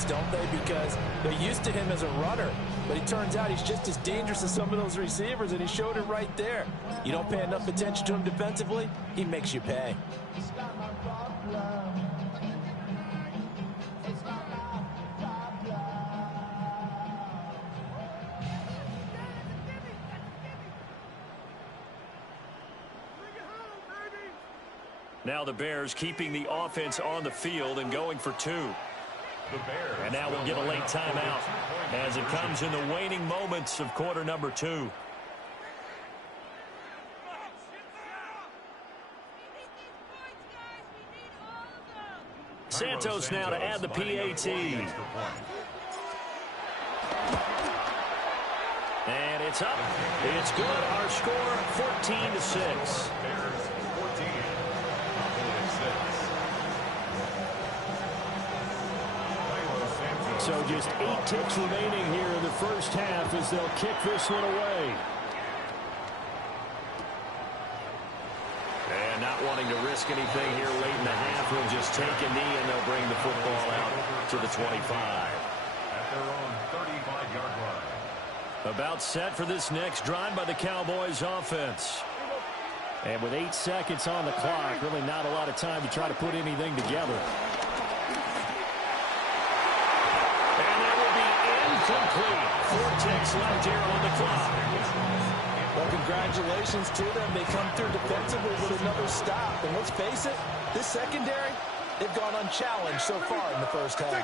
defense, don't they? Because they're used to him as a runner. But he turns out he's just as dangerous as some of those receivers, and he showed it right there. You don't pay enough attention to him defensively, he makes you pay. Now the Bears keeping the offense on the field and going for two. And now we'll get a late timeout as it comes in the waning moments of quarter number 2. Santos now to add the PAT. And it's up. It's good. Our score 14-6. So just 8 ticks remaining here in the first half as they'll kick this one away. And not wanting to risk anything here late in the half, he'll just take a knee and they'll bring the football out to the 25. At their own 35-yard line. About set for this next drive by the Cowboys offense. And with 8 seconds on the clock, really not a lot of time to try to put anything together. Complete. 4 ticks left here on the clock. Well, congratulations to them. They come through defensively with another stop. And let's face it, this secondary, they've gone unchallenged so far in the first half.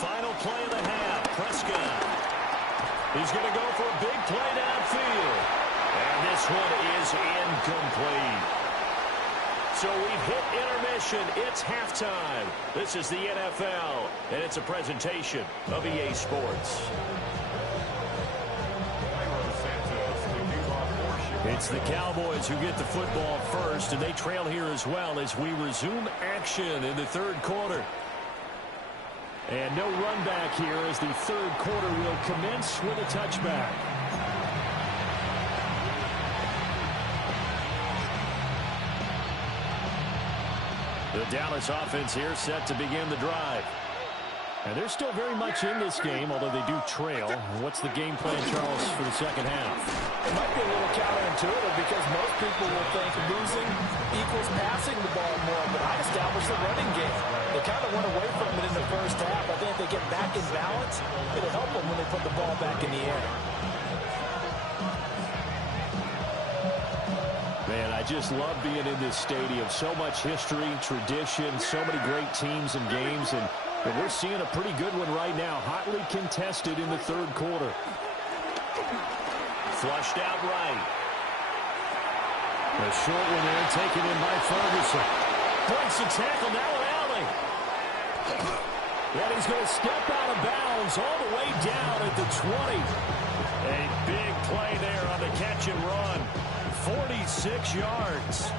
Final play of the half. Prescott. He's going to go for a big play downfield. And this one is incomplete. So we've hit intermission. It's halftime. This is the NFL, and it's a presentation of EA Sports. It's the Cowboys who get the football first, and they trail here as well as we resume action in the third quarter. And no run back here as the third quarter will commence with a touchback. The Dallas offense here set to begin the drive. And they're still very much in this game, although they do trail. What's the game plan, Charles, for the second half? It might be a little counterintuitive because most people will think losing equals passing the ball more, but I established the running game. They kind of went away from it in the first half. I think if they get back in balance, it'll help them when they put the ball back in the air. Man, I just love being in this stadium. So much history, tradition, so many great teams and games, and we're seeing a pretty good one right now. Hotly contested in the third quarter. Flushed out right. A short one there, taken in by Ferguson. Breaks the tackle, now an alley. And he's going to step out of bounds all the way down at the 20. A big play there on the catch and run. 46 yards.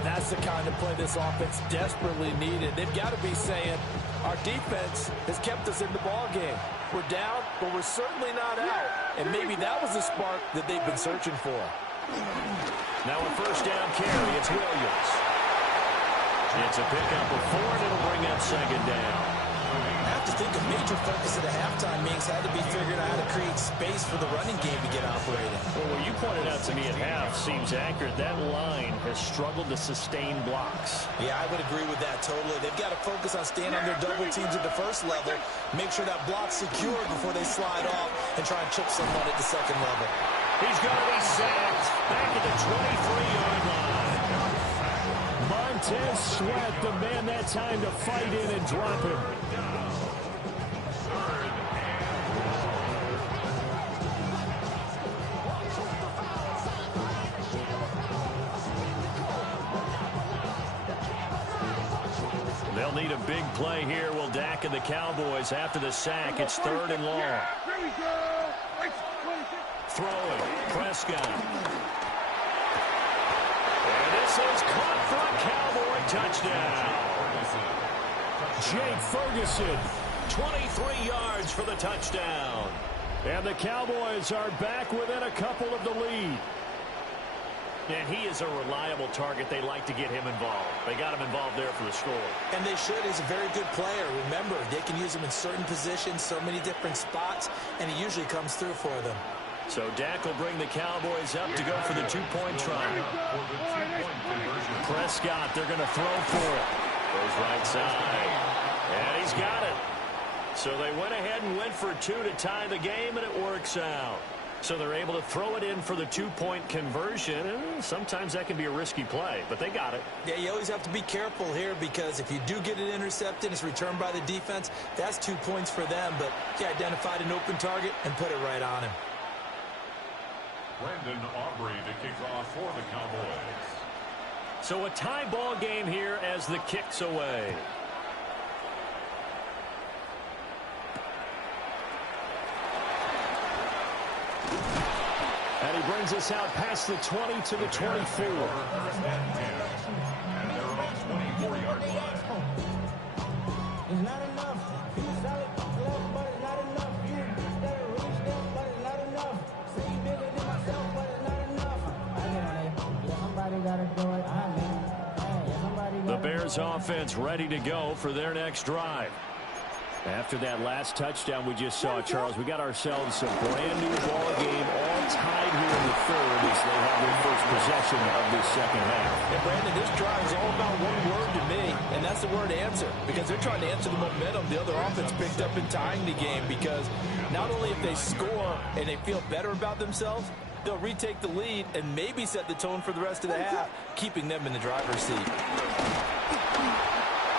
That's the kind of play this offense desperately needed. They've got to be saying, our defense has kept us in the ball game. We're down, but we're certainly not out. And maybe that was the spark that they've been searching for. Now a first down carry. It's Williams. It's a pickup of 4, and it'll bring up second down. I have to think a major focus at the halftime meetings had to be figuring out how to create space for the running game to get operating. Well, what you pointed out to me at half seems accurate. That line has struggled to sustain blocks. Yeah, I would agree with that totally. They've got to focus on staying on their double teams at the first level, make sure that block's secure before they slide off and try and chip someone at the second level. He's going to be sacked back at the 23-yard line. Montez Sweat, the man that time to fight in and drop him. They'll need a big play here. Will Dak and the Cowboys after the sack. It's 3rd and long. Throwing. Prescott. And this is caught for a Cowboy touchdown. Jake Ferguson, 23 yards for the touchdown. And the Cowboys are back within a couple of the lead. And he is a reliable target. They like to get him involved. They got him involved there for the score. And they should. He's a very good player. Remember, they can use him in certain positions, so many different spots, and he usually comes through for them. So Dak will bring the Cowboys up to go for the two-point try. Prescott, they're going to throw for it. Goes right side. And he's got it. So they went ahead and went for two to tie the game, and it works out. So they're able to throw it in for the two-point conversion. And sometimes that can be a risky play, but they got it. Yeah, you always have to be careful here because if you do get it intercepted, it's returned by the defense. That's 2 points for them, but he identified an open target and put it right on him. Brandon Aubrey to kick off for the Cowboys. So a tie ball game here as the kick's away. And he brings us out past the 20 to the 24. And they're on 24-yard line. It's not enough. He's solid, but it's not enough. You better reach them, but it's not enough. Say you bigger than myself, but it's not enough. I get on it. Yeah, somebody gotta do it. The Bears offense ready to go for their next drive. After that last touchdown we just saw, Charles, we got ourselves a brand new ball game all tied here in the third as they have their first possession of this second half. And Brandon, this drive is all about one word to me, and that's the word answer, because they're trying to answer the momentum the other offense picked up in tying the game, because not only if they score and they feel better about themselves, they'll retake the lead and maybe set the tone for the rest of the half, keeping them in the driver's seat.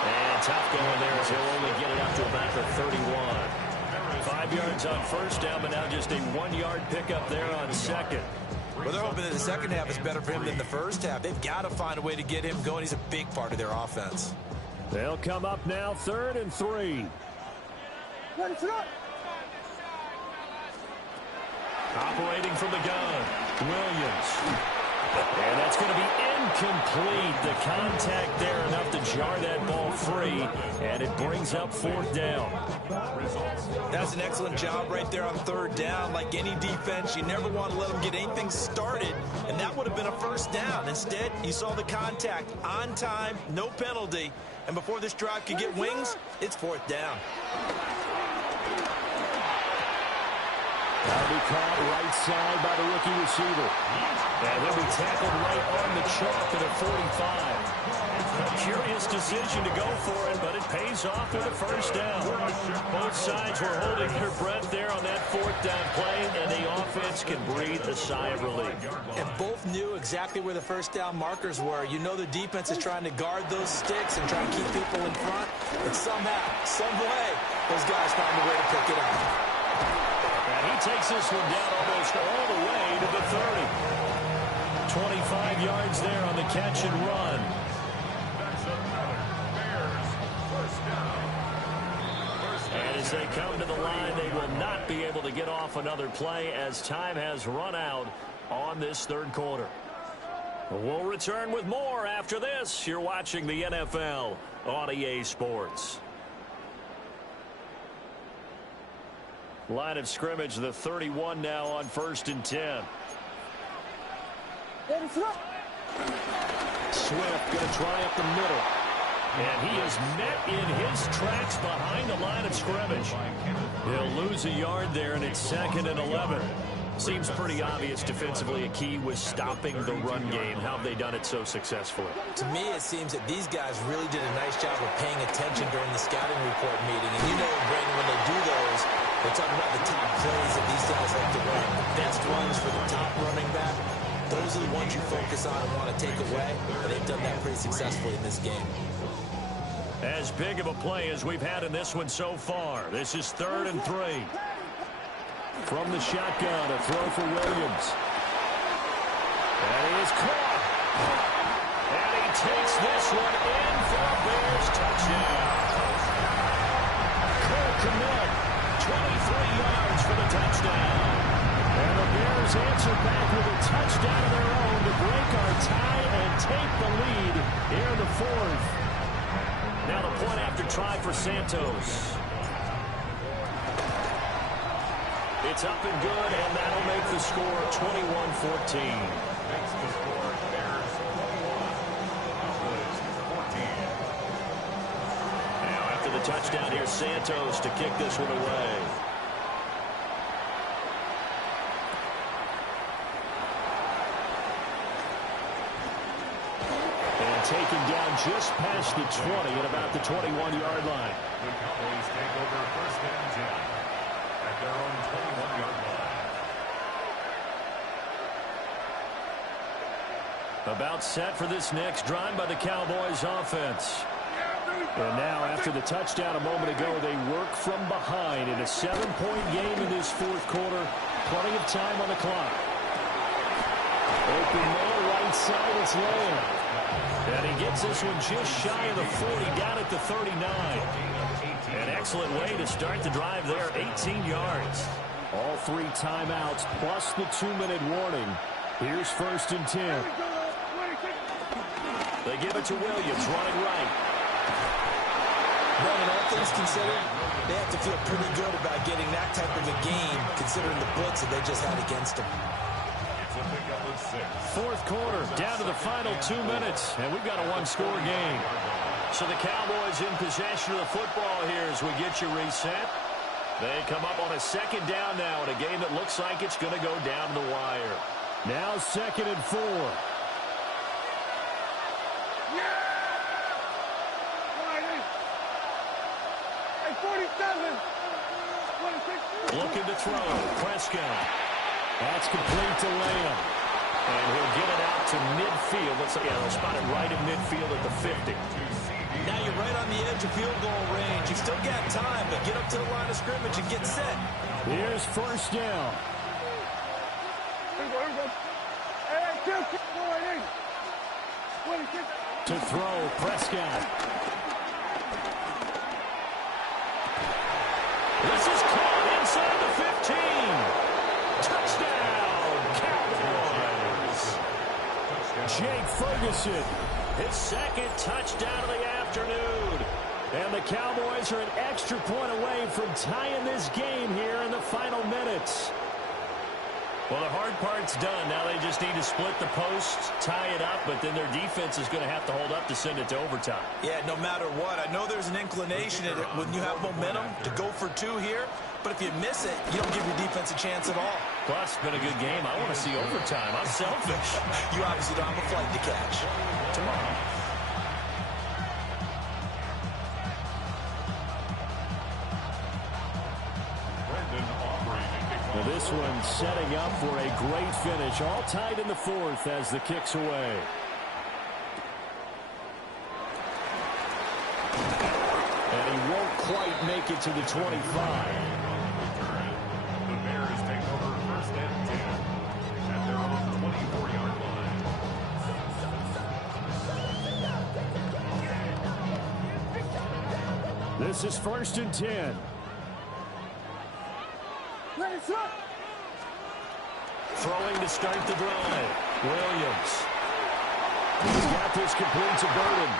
And tough going there as he'll only get it up to about the 31. 5 yards on first down, but now just a 1-yard pickup there on second. Well, they're hoping that the second half is better for him than the first half. They've got to find a way to get him going. He's a big part of their offense. They'll come up now 3rd and 3. Operating from the gun, Williams. And that's going to be incomplete. The contact there enough to jar that ball free, and it brings up 4th down. That's an excellent job right there on 3rd down. Like any defense, you never want to let them get anything started, and that would have been a first down. Instead, you saw the contact on time, no penalty, and before this drive could get wings, it's 4th down. That'll be caught right side by the rookie receiver. And he'll be tackled right on the chalk at a 45. A curious decision to go for it, but it pays off with a first down. Both sides were holding their breath there on that 4th down play, and the offense can breathe a sigh of relief. And both knew exactly where the first down markers were. You know the defense is trying to guard those sticks and trying to keep people in front, but somehow, some way, those guys found a way to pick it up. And he takes this one down almost all the way to the 30. 25 yards there on the catch and run. That's another Bears first down. And as they come to the line, they will not be able to get off another play as time has run out on this 3rd quarter. We'll return with more after this. You're watching the NFL on EA Sports. Line of scrimmage, the 31 now on 1st and 10. Swift going to try up the middle. And he is met in his tracks behind the line of scrimmage. He'll lose a yard there, and it's 2nd and 11. Seems pretty obvious defensively a key was stopping the run game. How have they done it so successfully? To me, it seems that these guys really did a nice job of paying attention during the scouting report meeting. And you know, Brandon, when they do those, they're talking about the top plays that these guys like to run. The best runs for the top running back. Those are the ones you focus on and want to take away. And they've done that pretty successfully in this game. As big of a play as we've had in this one so far. This is 3rd and 3. From the shotgun, a throw for Williams. And he is caught. And he takes this one in for a Bears touchdown. Cole Kmet, 23 yards for the touchdown. And the Bears answer back with a touchdown of their own to break our tie and take the lead here in the 4th. Now the point after try for Santos. It's up and good, and that'll make the score 21-14. touchdown here, Santos, to kick this one away. And taken down just past the 20 at about the 21-yard line. The Cowboys take over first and 10 at their own 21-yard line. About set for this next drive by the Cowboys offense. And now, after the touchdown a moment ago, they work from behind in a 7-point game in this fourth quarter. Plenty of time on the clock. Open man, right side, it's Lamb. And he gets this one just shy of the 40, down at the 39. An excellent way to start the drive there, 18 yards. All 3 timeouts plus the 2-minute warning. Here's first and 10. They give it to Williams, running right. Well, all things considered, they have to feel pretty good about getting that type of a game, considering the blitz that they just had against them. It's a pickup of 6. Fourth quarter, down to the final 2 minutes, and we've got a one-score game. So the Cowboys in possession of the football here as we get you reset. They come up on a second down now in a game that looks like it's going to go down to the wire. Now 2nd and 4. Looking to throw. Prescott. That's complete to Lamb. And he'll get it out to midfield. Let's say, they'll spot it right in midfield at the 50. Now you're right on the edge of field goal range. You've still got time, but get up to the line of scrimmage and get set. Here's first down. To throw, Prescott. This is caught inside the 15. Touchdown, Cowboys. Jake Ferguson, his second touchdown of the afternoon. And the Cowboys are an extra point away from tying this game here in the final minutes. Well, the hard part's done. Now they just need to split the posts, tie it up, but then their defense is going to have to hold up to send it to overtime. Yeah, no matter what. I know there's an inclination when you have momentum to go for 2 here, but if you miss it, you don't give your defense a chance at all. Plus, it's been a good game. I want to see overtime. I'm selfish. You obviously don't have a flight to catch. Tomorrow. Well, this one setting up for a great finish. All tied in the 4th as the kick's away. And he won't quite make it to the 25. The Bears take over first and 10 at their own 24-yard line. This is first and 10. Throwing to start the drive. Williams. He's got this complete to Burden.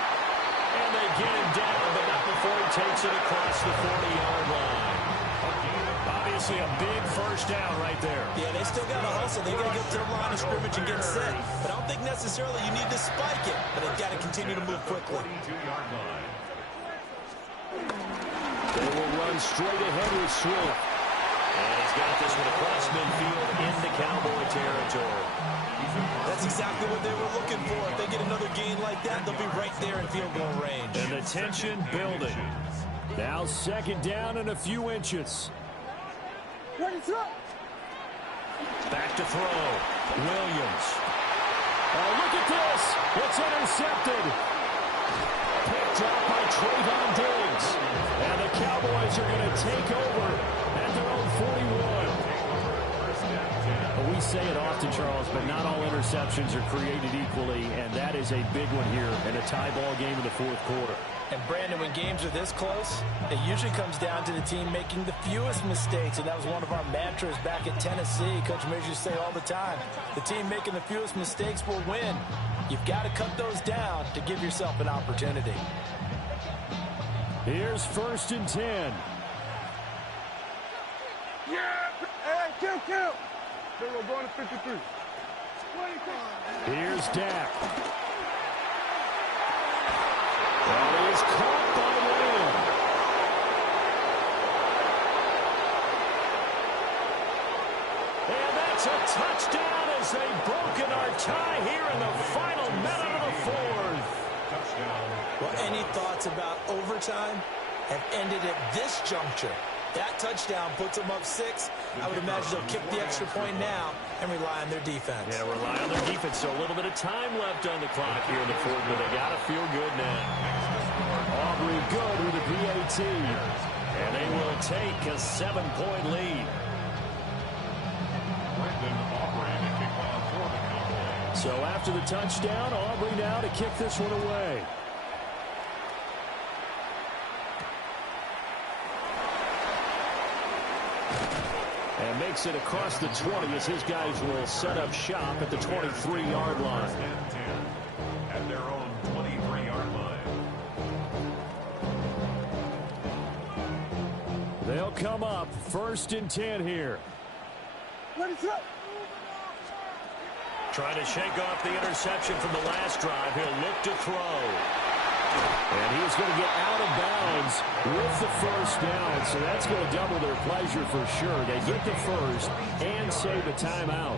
And they get him down, but not before he takes it across the 40-yard line. Obviously a big first down right there. Yeah, they still got to hustle. They got to get to the line of scrimmage and get set. But I don't think necessarily you need to spike it, but they've got to continue to move quickly. 22-yard line. They will run straight ahead with Swift. And he's got this one across midfield into Cowboy territory. That's exactly what they were looking for. If they get another gain like that, they'll be right there in field goal range. And the tension building. Now 2nd down and a few inches. Back to throw. Williams. Oh, look at this. It's intercepted. Picked up by Trayvon Diggs. And the Cowboys are going to take over at their own 41. We say it often, Charles, but not all interceptions are created equally, and that is a big one here in a tie ball game in the 4th quarter. And, Brandon, when games are this close, it usually comes down to the team making the fewest mistakes, and that was one of our mantras back at Tennessee. Coach Mears used to say all the time, the team making the fewest mistakes will win. You've got to cut those down to give yourself an opportunity. Here's first and 10. Kill. We're going to 53. Here's Dak. That is caught by Lamb. it's a touchdown as they've broken our tie here in the final minute of the fourth. Well, any thoughts about overtime have ended at this juncture. That touchdown puts them up 6. I would imagine they'll kick the extra point now and rely on their defense. Yeah, rely on their defense. So a little bit of time left on the clock here in the fourth, but they got to feel good now. Aubrey good with a PAT. And they will take a 7-point lead. So after the touchdown, Aubrey now to kick this one away. And makes it across the 20 as his guys will set up shop at the 23-yard line. At their own 23-yard line. They'll come up 1st and 10 here. Trying to shake off the interception from the last drive. He'll look to throw. And he's going to get out of bounds with the first down. So that's going to double their pleasure for sure. They get the first and save a timeout.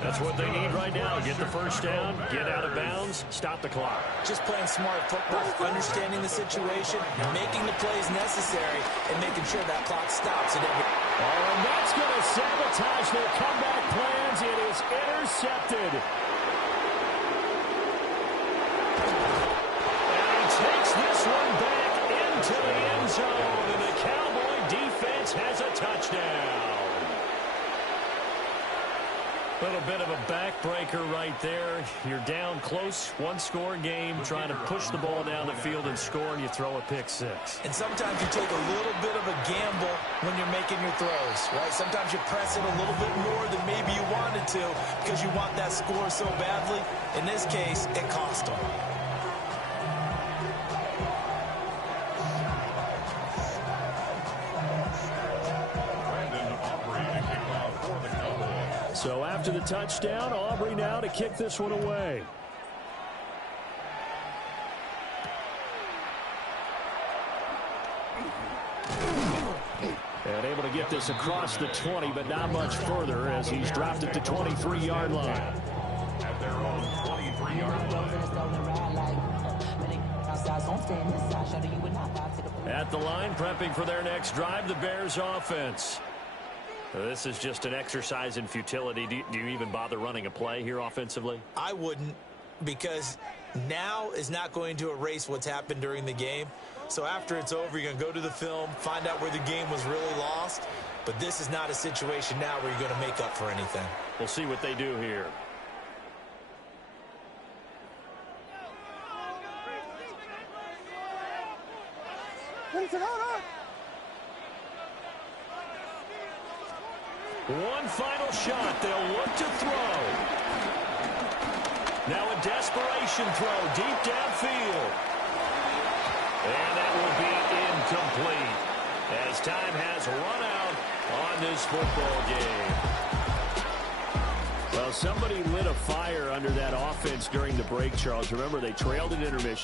That's what they need right now. Get the first down, get out of bounds, stop the clock. Just playing smart football, understanding the situation, making the plays necessary, and making sure that clock stops at every... Oh, and that's going to sabotage their comeback plans. It is intercepted. Takes this one back into the end zone, and the Cowboy defense has a touchdown. A little bit of a backbreaker right there. You're down close, one-score game, trying to push the ball down the field and score, and you throw a pick-6. And sometimes you take a little bit of a gamble when you're making your throws, right? Sometimes you press it a little bit more than maybe you wanted to because you want that score so badly. In this case, it cost them. So after the touchdown, Aubrey now to kick this one away. And able to get this across the 20, but not much further as he's dropped at the 23-yard line. At their own 23-yard line. At the line, prepping for their next drive, the Bears offense. This is just an exercise in futility. Do you even bother running a play here offensively? I wouldn't, because now is not going to erase what's happened during the game. So after it's over, you're going to go to the film, find out where the game was really lost. But this is not a situation now where you're going to make up for anything. We'll see what they do here. One final shot. They'll look to throw. Now a desperation throw deep downfield. And that will be incomplete as time has run out on this football game. Well, somebody lit a fire under that offense during the break, Charles. Remember, they trailed at intermission.